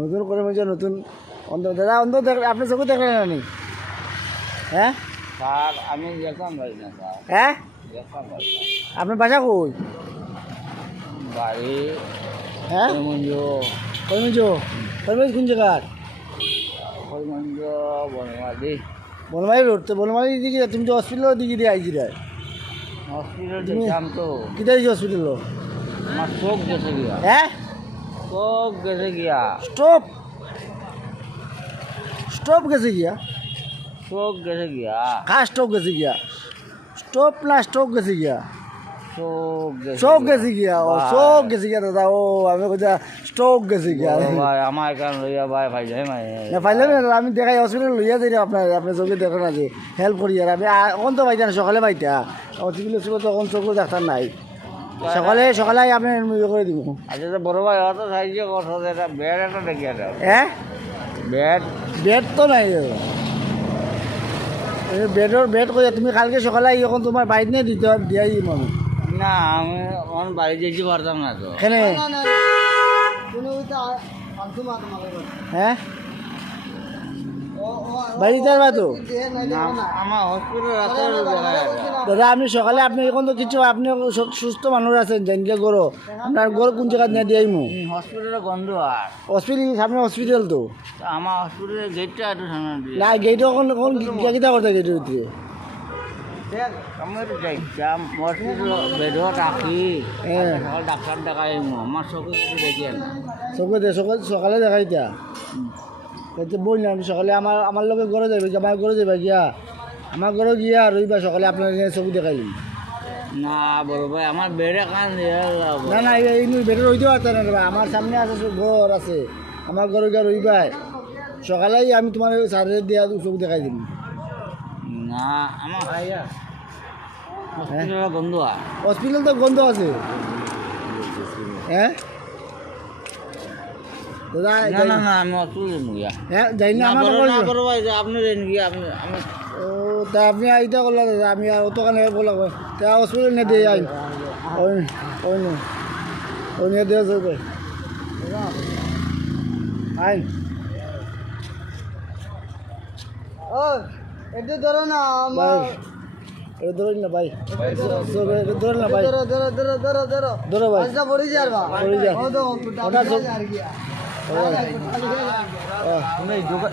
নতুন করে বলছে নতুন অন্ধ দাদা অন্ধ আপনি চোখে দেখলেন না নি? হ্যাঁ স্যার আমি দেখলাম বাড়ি না স্যার, হ্যাঁ দেখলাম বাড়ি না। আপনার বাসা কই? বাড়ি হ্যাঁ কৈমঞ্জ, কইমিজ কইমিজ কোন জায়গার? কৈমঞ্জ বনমালী বনমালী রোড। তো বনমালী দিকে তুমি তো হসপিটালের দিকে দিয়ে আইছি রে। হসপিটাল তুমি দেখলাম তো, কিটা দিয়েছি হসপিটাল? আমার চোখ গেছে গিয়া, হ্যাঁ চোখ গেছে গিয়া, স্টপ স্টপ গেছে গিয়া? চোখ গেছে গিয়া, কার স্টপ গেছে গিয়া? স্টপ না স্টপ গেছে গিয়া? চোখ চোখ গেছে গেছে গিয়া? ও চোখ গেছে গিয়া দাদা। ও আমি কোথা স্টক গেছে গিয়া? ভাই আমার এখান লইয়া ভাই ভাই যাই মানে না পাইলে না আমি দেখাই হসপিটাল লইয়া যাই আপনার আপনার চোখে দেখো না যে হেল্প করি আর আমি এখন তো পাইতা না সকালে পাইতা হসপিটাল তখন চোখে ডাক্তার নাই সকালে সকালে আপনি ইয়ে করে দিব। আচ্ছা তো বড় ভাই অত সাহায্য করছো এটা বেড একটা দেখিয়ে দাও, হ্যাঁ বেড বেড তো নাই বেডর বেড করে তুমি কালকে সকালে এখন তোমার বাইর নিয়ে দিতে দিয়াই দিম আমি। না আমি আমার বাড়ি যেতে পারতাম না তো। এখানে হ্যাঁ বাড়িতে আসবা তো না, আমার হসপিটাল আছে দাদা। আপনি সকালে আপনি এখন তো কিছু আপনি সুস্থ মানুষ আছেন জানকে গরো আপনার গরো কোন জায়গা নিয়ে দিয়াইমু? হসপিটালে গন্ধ আর হসপিটাল সামনে হসপিটাল তো আমার হসপিটালের গেটটা একটু সামনে দিয়ে না গেট এখন কোন কিতা করতে গেটের ভিতরে? আমি তো দেখতাম হসপিটাল বেডও রাখি হ্যাঁ সকাল ডাক্তার দেখাই আমার চোখে কিছু দেখি না। চোখে দে সকালে দেখাইতা বই না আমি সকালে আমার লোকের ঘরে যাবে আমার ঘরে যাবে গিয়া আমার ঘরে গিয়া রইবা সকালে আপনার চোখ দেখাইলি না বড় ভাই আমার বেডে কান দিয়ে না না এই বেটার রইতে পারতেন না আমার সামনে আছে ঘর আছে আমার ঘরে গিয়া রইবা সকালেই আমি তোমার সারে দিয়া চোখ দেখাই দিন। না আমার হসপিটালের গন্ধ আর হসপিটাল তো গন্ধ আছে হ্যাঁ দাদা না না না আমি হসপিটাল গিয়া হ্যাঁ যাই না না আমার বড় ভাই আপনি দেন গিয়া আপনি আমি ও তা আপনি আইতা করলা দাদা আমি আর অতখানে বলা তা হসপিটাল নিয়ে দিয়ে আইন ওই ওই নো ওই নিয়ে দিয়ে যাবে আইন ও একটু ধরো না আমার এটা ধরুন না ভাই ধরুন না ভাই ধরো ভাই পড়ে যা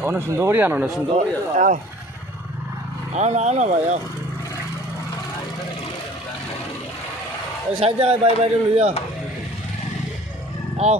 অনেক সুন্দর করি আনো না সুন্দর করি আনো ভাই আও ওই সাইড জায়গায় ভাই বাইরে লইয়া আও